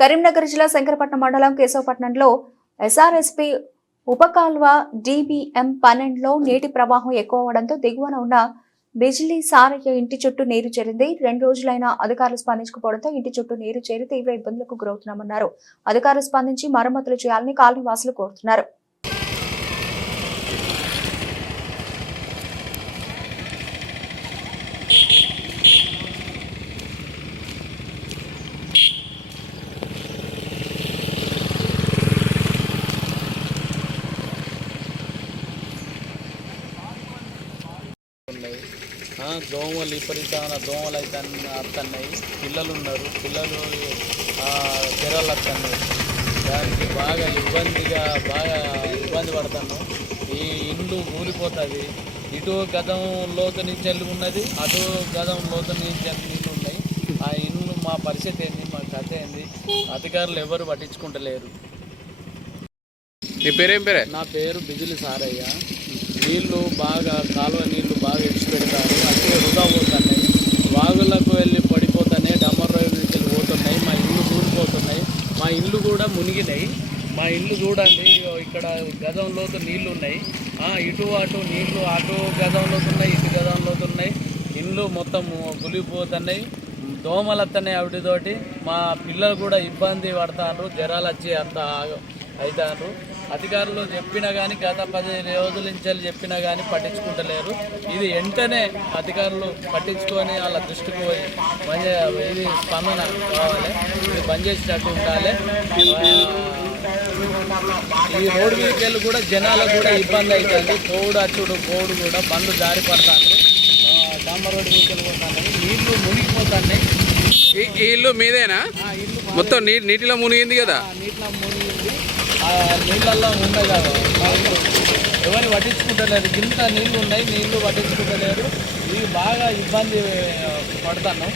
కరీంనగర్ జిల్లా శంకరపట్నం మండలం కేశవపట్నంలో SRSP ఉపకాల్వ DBM 12లో నీటి ప్రవాహం ఎక్కువ అవడంతో దిగువన ఉన్న బిజిలీ సారయ్య ఇంటి చుట్టూ నీరు చేరింది. 2 రోజులైనా అధికారులు స్పందించకపోవడంతో ఇంటి చుట్టూ నీరు చేరి తీవ్ర ఇబ్బందులకు గురవుతున్నామన్నారు. అధికారులు స్పందించి మరమ్మతులు చేయాలని కాలనీ వాసులు కోరుతున్నారు. దోమలు విపరీతమైన దోమలు అయితే వస్తున్నాయి. పిల్లలు ఉన్నారు, పిల్లలు జ్వరాలు వస్తున్నాయి. దానికి బాగా ఇబ్బంది పడుతున్నాం. ఈ ఇల్లు ఊరిపోతుంది. ఇటు గదం లోతు నుంచి వెళ్ళి ఉన్నది, అటు గదం లోతు నుంచి నీళ్ళు ఉన్నాయి. ఆ ఇల్లు మా పరిస్థితి ఏంది, మా కథ ఏంది, అధికారులు ఎవరు పట్టించుకుంటలేరు. నీ పేరేం పేరే? నా పేరు బిజిలి సారయ్య. నీళ్లు బాగా కాలువ నీళ్లు బాగా ఇడిచిపెడతారు, అట్టే వృధా పోతున్నాయి. వాగులకు వెళ్ళి పడిపోతున్నాయి, డమ్మర్ రైలు నుంచి వెళ్ళి పోతున్నాయి. మా ఇల్లు కూలిపోతున్నాయి, మా ఇల్లు కూడా మునిగినాయి. మా ఇల్లు చూడండి, ఇక్కడ గదంలోతో నీళ్లు ఉన్నాయి. ఇటు అటు నీళ్లు, అటు గదంలోతో ఉన్నాయి, ఇటు గదంలోతో ఉన్నాయి. ఇల్లు మొత్తం గులిపోతున్నాయి. దోమలు వస్తున్నాయి ఆవిడతోటి. మా పిల్లలు కూడా ఇబ్బంది పడతారు, జ్వరాలు వచ్చి అంత అవుతారు. అధికారులు చెప్పినా కానీ గత 10 రోజుల నుంచి చెప్పినా కానీ పట్టించుకుంటలేరు. ఇది వెంటనే అధికారులు పట్టించుకొని వాళ్ళ దృష్టికి పోయి ఇది స్పందన కావాలి, ఇది బంద్ చేసేటట్టు ఉండాలి. ఈ రోడ్డు మీదకెళ్ళి కూడా జనాలకు కూడా ఇబ్బంది అవుతుంది. పోడు కూడా బండ్లు జారి పడతాను, డాంబర్ రోడ్డు మీదకెళ్ళి పోతాను. నీళ్లు మునిగిపోతున్నాయి. ఈ ఇల్లు మీదేనా? మొత్తం నీటిలో మునిగింది కదా? నీటిలో మునిగింది. నీళ్ళల్లో ఉన్నాయి కదా, ఎవరిని పట్టించుకుంటలేరు. ఇంత నీళ్ళు ఉన్నాయి, నీళ్లు పట్టించుకుంటలేరు. ఇవి బాగా ఇబ్బంది పడుతున్నాం.